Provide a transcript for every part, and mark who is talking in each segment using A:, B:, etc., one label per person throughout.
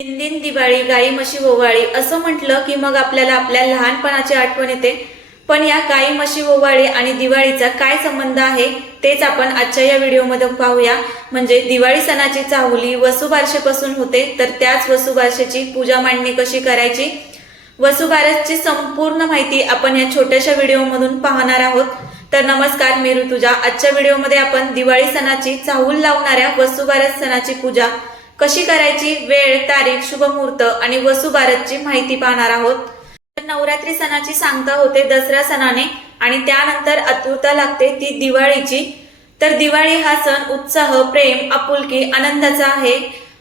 A: दिन दिन दिवाळी गाई म्हशी ओवाळी असं म्हटलं की मग आपल्याला आपल्या लहानपणाची आठवण येते. पण या गाई म्हशी ओवाळी आणि दिवाळीचा काय संबंध आहे तेच आपण आजच्या या व्हिडिओमध्ये पाहूया. म्हणजे दिवाळी सणाची चाहुली वसुबारशेपासून होते तर त्याच वसुबारशेची पूजा मांडणी कशी करायची? वसुबारसची संपूर्ण माहिती आपण या छोट्याशा व्हिडिओमधून पाहणार आहोत. तर नमस्कार मी ऋतुजा. आजच्या व्हिडिओमध्ये आपण दिवाळी सणाची चाहूल लावणाऱ्या वसुबारस सणाची पूजा कशी करायची? वेळ तारीख शुभमुहूर्त आणि वसुबारसची माहिती पाहणार आहोत. तर नवरात्री सणाची सांगता होते दसरा सणाने आणि त्यानंतर आतुरता लागते ती दिवाळीची. तर दिवाळी हा सण उत्साह प्रेम आपुलकी आनंदाचा आहे.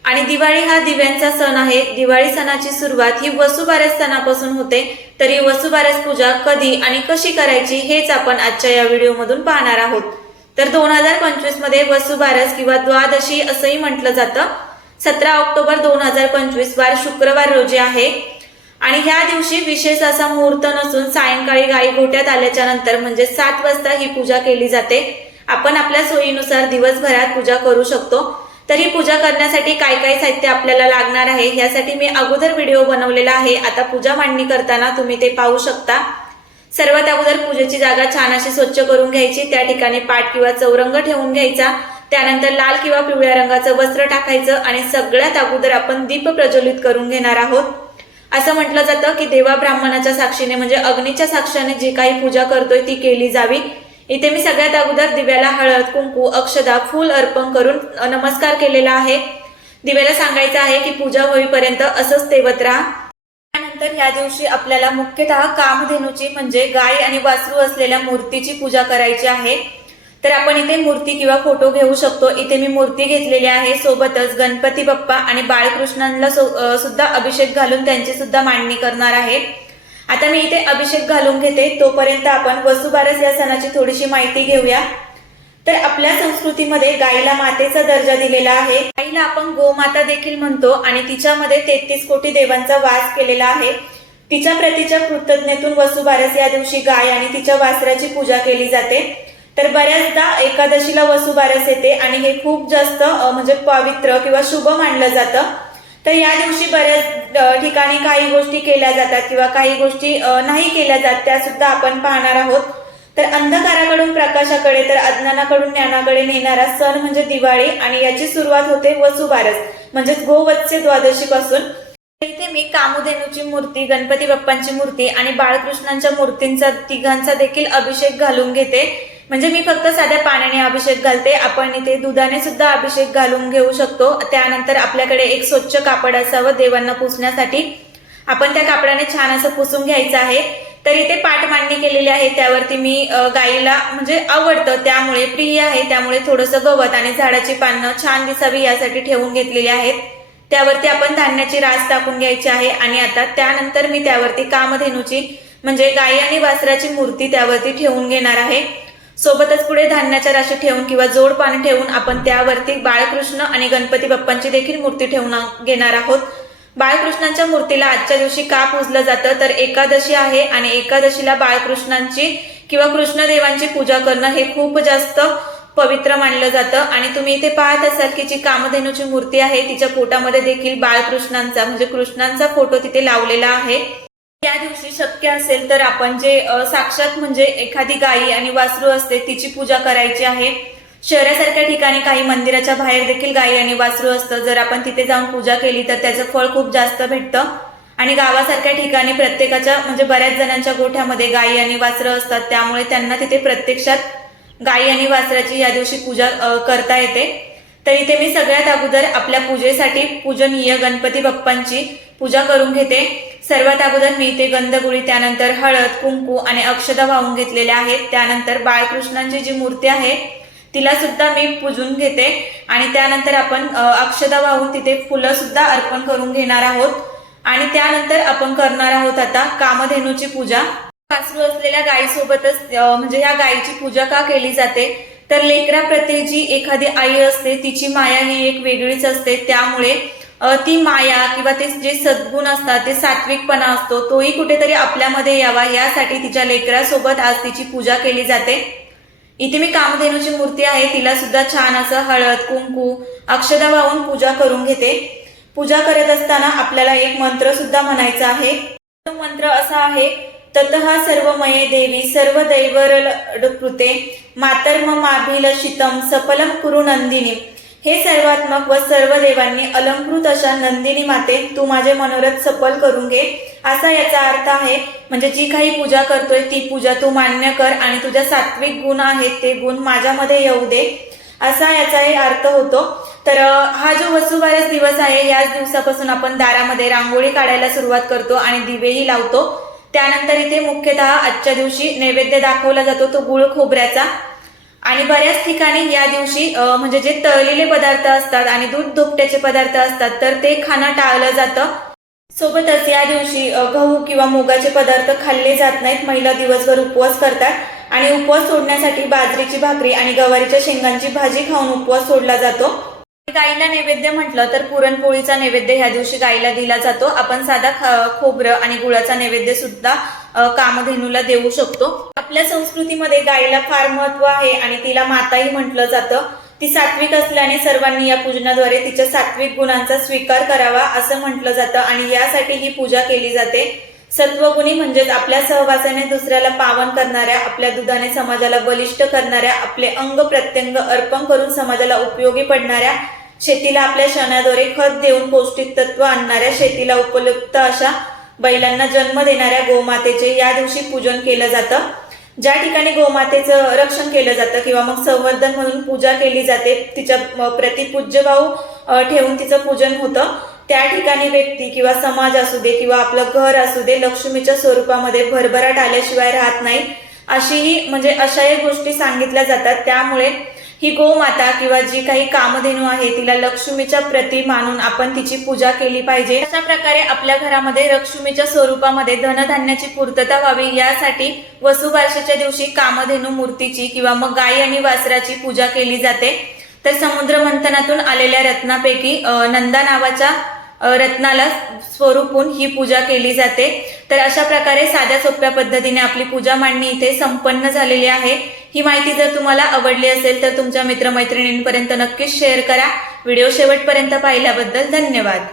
A: आणि दिवाळी हा दिव्यांचा सण आहे. दिवाळी सणाची सुरुवात ही वसुबारस सणापासून होते. तरी वसुबारस पूजा कधी आणि कशी करायची हेच आपण आजच्या या व्हिडिओमधून पाहणार आहोत. तर दोन हजार पंचवीसमध्ये वसुबारस किंवा द्वादशी असंही म्हटलं जातं. सतरा ऑक्टोबर दोन हजार पंचवीस वार शुक्रवार रोजी आहे. आणि ह्या दिवशी विशेष असा मुहूर्त नसून सायंकाळी गाई गोट्यात आल्याच्यानंतर म्हणजे सात वाजता ही पूजा केली जाते. आपण आपल्या सोयीनुसार दिवसभरात पूजा करू शकतो. तर ही पूजा करण्यासाठी काय काय साहित्य आपल्याला लागणार आहे यासाठी मी अगोदर व्हिडिओ बनवलेला आहे. आता पूजा मांडणी करताना तुम्ही ते पाहू शकता. सर्वात अगोदर पूजेची जागा छान अशी स्वच्छ करून घ्यायची त्या ठिकाणी पाट किंवा चौरंग ठेवून घ्यायचा. त्यानंतर लाल किंवा पिवळ्या रंगाचं वस्त्र टाकायचं आणि सगळ्यात अगोदर आपण दीप प्रज्वलित करून घेणार आहोत. असं म्हटलं जातं की देवा ब्राह्मणाच्या साक्षीने म्हणजे अग्नीच्या साक्षीने जी काही पूजा करतोय ती केली जावी. इथे मी सगळ्यात अगोदर दिव्याला हळद कुंकू अक्षदा फूल अर्पण करून नमस्कार केलेला आहे. दिव्याला सांगायचं आहे की पूजा होईपर्यंत असंच तेवत राहा. त्यानंतर या दिवशी आपल्याला मुख्यतः कामधेनूची म्हणजे गाय आणि वासरू असलेल्या मूर्तीची पूजा करायची आहे. तर आपण इथे मूर्ती किंवा फोटो घेऊ शकतो. इथे मी मूर्ती घेतलेली आहे. सोबतच गणपती बाप्पा आणि बाळकृष्णांना सुद्धा अभिषेक घालून त्यांची सुद्धा मांडणी करणार आहे. आता मी इथे अभिषेक घालून घेते. तोपर्यंत आपण वसुबारस या सणाची थोडीशी माहिती घेऊया. तर आपल्या संस्कृतीमध्ये गायीला मातेचा दर्जा दिलेला आहे. गायीला आपण गोमाता देखील म्हणतो आणि तिच्यामध्ये तेहतीस कोटी देवांचा वास केलेला आहे. तिच्या प्रतीच्या कृतज्ञतेतून वसुबारस या दिवशी गाय आणि तिच्या वासराची पूजा केली जाते. तर बऱ्याचदा एकादशीला वसुबारस येते आणि हे खूप जास्त म्हणजे पवित्र किंवा शुभ मानलं जातं. तर या दिवशी बऱ्याच ठिकाणी काही गोष्टी केल्या जातात किंवा काही गोष्टी नाही केल्या जात त्या सुद्धा आपण पाहणार आहोत. तर अंधकाराकडून प्रकाशाकडे तर अज्ञानाकडून ज्ञानाकडे नेणारा सण म्हणजे दिवाळी आणि याची सुरुवात होते वसुबारस म्हणजेच गोवत्स्य द्वादशी पासून इथे मी कामुधेनूची मूर्ती गणपती बाप्पांची मूर्ती आणि बाळकृष्णांच्या मूर्तींचा तिघांचा देखील अभिषेक घालून घेते. म्हणजे मी फक्त साध्या पाण्याने अभिषेक घालते. आपण इथे दुधाने सुद्धा अभिषेक घालून घेऊ शकतो. त्यानंतर आपल्याकडे एक स्वच्छ कापड असावं देवांना पुसण्यासाठी. आपण त्या कापडाने छान असं पुसून घ्यायचं आहे. तर इथे पाठ मांडणी केलेली आहे. त्यावरती मी गाईला म्हणजे आवडतं. त्यामुळे प्रिय आहे. त्यामुळे थोडंसं गवत आणि झाडाची पानं छान दिसावी यासाठी ठेवून घेतलेली आहेत. त्यावरती आपण धान्याची रास टाकून घ्यायची आहे. आणि आता त्यानंतर मी त्यावरती कामधेनूची म्हणजे गाई आणि वासराची मूर्ती त्यावरती ठेवून घेणार आहे. सोबतच पुढे धान्याच्या राशी ठेवून किंवा जोड पाणी ठेवून आपण त्यावरती बाळकृष्ण आणि गणपती बाप्पांची देखील मूर्ती ठेवून घेणार आहोत. बाळकृष्णांच्या मूर्तीला आजच्या दिवशी का पूजलं जातं? तर एकादशी आहे आणि एकादशीला बाळकृष्णांची किंवा कृष्णदेवांची पूजा करणं हे खूप जास्त पवित्र मानलं जातं. आणि तुम्ही इथे पाहत असाल की जी कामधेनूची मूर्ती आहे तिच्या पोटामध्ये देखील बाळकृष्णांचा म्हणजे कृष्णांचा फोटो तिथे लावलेला आहे. या दिवशी शक्य असेल तर आपण जे साक्षात म्हणजे एखादी गायी आणि वासरू असते तिची पूजा करायची आहे. शहरासारख्या ठिकाणी काही मंदिराच्या बाहेर देखील गायी आणि वासरू असतं. जर आपण तिथे जाऊन पूजा केली तर त्याचं फळ खूप जास्त भेटतं. आणि गावासारख्या ठिकाणी प्रत्येकाच्या म्हणजे बऱ्याच जणांच्या गोठ्यामध्ये गायी आणि वासरं असतात. त्यामुळे त्यांना तिथे प्रत्यक्षात गायी आणि वासराची या दिवशी पूजा करता येते. तर इथे मी सगळ्यात अगोदर आपल्या पूजेसाठी पूजनीय गणपती बाप्पांची पूजा करून घेते. सर्वात अगोदर मी इथे गंधगुळी त्यानंतर हळद कुंकू आणि अक्षदा वाहून घेतलेल्या आहेत. त्यानंतर बाळकृष्णांची जी मूर्ती आहे तिला सुद्धा मी पूजून घेते. आणि त्यानंतर आपण अक्षदा वाहून तिथे फुलं सुद्धा अर्पण करून घेणार आहोत. आणि त्यानंतर आपण करणार आहोत आता कामधेनूची पूजा. वासरू असलेल्या गायीसोबतच म्हणजे ह्या गायीची पूजा का केली जाते? तर लेकराप्रती जी एखादी आई असते तिची माया ही एक वेगळीच असते. त्यामुळे ती माया किंवा ते जे सद्गुण असतात ते सात्विकपणा असतो तोही कुठेतरी आपल्यामध्ये यावा. यासाठी तिच्या लेकरासोबत आज तिची पूजा केली जाते. इथे मी कामधेनूची मूर्ती आहे तिला सुद्धा छान असं हळद कुंकू अक्षदा वाहून पूजा करून घेते. पूजा करत असताना आपल्याला एक मंत्र सुद्धा म्हणायचा आहे. तो मंत्र असा आहे ततः सर्वमये देवी सर्व दैवर दैवरकृते मातर्म माभिलषितम सफलम कुरु नंदिनी. हे सर्वात्मक व सर्व देवांनी अलंकृत अशा नंदिनी माते तू माझे मनोरथ सफल करून घे. असा याचा अर्थ आहे म्हणजे जी काही पूजा करतोय ती पूजा तू मान्य कर आणि तुझ्या सात्विक गुण आहेत ते गुण माझ्यामध्ये येऊ दे. असा याचाही अर्थ होतो. तर हा जो वसुबारस दिवस आहे याच दिवसापासून आपण दारामध्ये रांगोळी काढायला सुरुवात करतो आणि दिवेही लावतो. त्यानंतर इथे मुख्यतः आजच्या दिवशी नैवेद्य दाखवला जातो तो गुळ खोबऱ्याचा. आणि बऱ्याच ठिकाणी या दिवशी म्हणजे जे तळलेले पदार्थ असतात आणि दूध दुपट्याचे पदार्थ असतात तर ते खाणं टाळलं जातं. सोबतच या दिवशी गहू किंवा मुगाचे पदार्थ खाल्ले जात नाहीत. महिला दिवसभर उपवास करतात आणि उपवास सोडण्यासाठी बाजरीची भाकरी आणि गवारीच्या शेंगांची भाजी खाऊन उपवास सोडला जातो. गाईला नैवेद्य म्हटलं तर पुरणपोळीचा नैवेद्य ह्या दिवशी गाईला दिला जातो. आपण साधा खोबरं आणि गुळाचा नैवेद्य सुद्धा कामधेनूला देऊ शकतो. आपल्या संस्कृतीमध्ये गाईला फार महत्त्व आहे आणि तिला माताही म्हटलं जातं. ती सात्विक असल्याने सर्वांनी या पूजनाद्वारे तिच्या सात्विक गुणांचा स्वीकार करावा असं म्हटलं जातं आणि यासाठी ही पूजा केली जाते. सत्वगुणी म्हणजेच आपल्या सहवासाने दुसऱ्याला पावन करणाऱ्या आपल्या दुधाने समाजाला बलिष्ठ करणाऱ्या आपले अंग प्रत्यंग अर्पण करून समाजाला उपयोगी पडणाऱ्या शेतीला आपल्या क्षणाद्वारे खत देऊन पौष्टिक तत्व आणणाऱ्या शेतीला उपयुक्त अशा बैलांना जन्म देणाऱ्या गोमातेचे या दिवशी पूजन केलं जातं. ज्या ठिकाणी गोमातेचं रक्षण केलं जातं किंवा मग संवर्धन म्हणून पूजा केली जाते तिच्या म, प्रति पूज्यभाव ठेवून तिचं पूजन होतं. त्या ठिकाणी व्यक्ती किंवा समाज असू दे किंवा आपलं घर असू दे लक्ष्मीच्या स्वरूपामध्ये भरभराट आल्याशिवाय राहत नाही. अशीही म्हणजे अशाही गोष्टी सांगितल्या जातात. त्यामुळे ही गोमाता किंवा जी काही कामधेनू आहे तिला लक्ष्मीच्या प्रती मानून आपण तिची पूजा केली पाहिजे. अशा प्रकारे आपल्या घरामध्ये लक्ष्मीच्या स्वरूपामध्ये धनधान्याची पूर्तता व्हावी यासाठी वसुबारशीच्या दिवशी कामधेनू मूर्तीची किंवा मग गाई आणि वासराची पूजा केली जाते. तर समुद्र मंथनातून आलेल्या रत्नापैकी नंदा नावाच्या रत्नाला स्वरूपून ही पूजा केली जाते. तर अशा प्रकारे साध्या सोप्या पद्धतीने आपली पूजा मांडणी इथे संपन्न झालेली आहे. ही माहिती जर तुम्हाला आवडली असेल तर तुमच्या मित्रमैत्रिणींपर्यंत नक्कीच शेअर करा. व्हिडिओ शेवटपर्यंत पाहिल्याबद्दल धन्यवाद.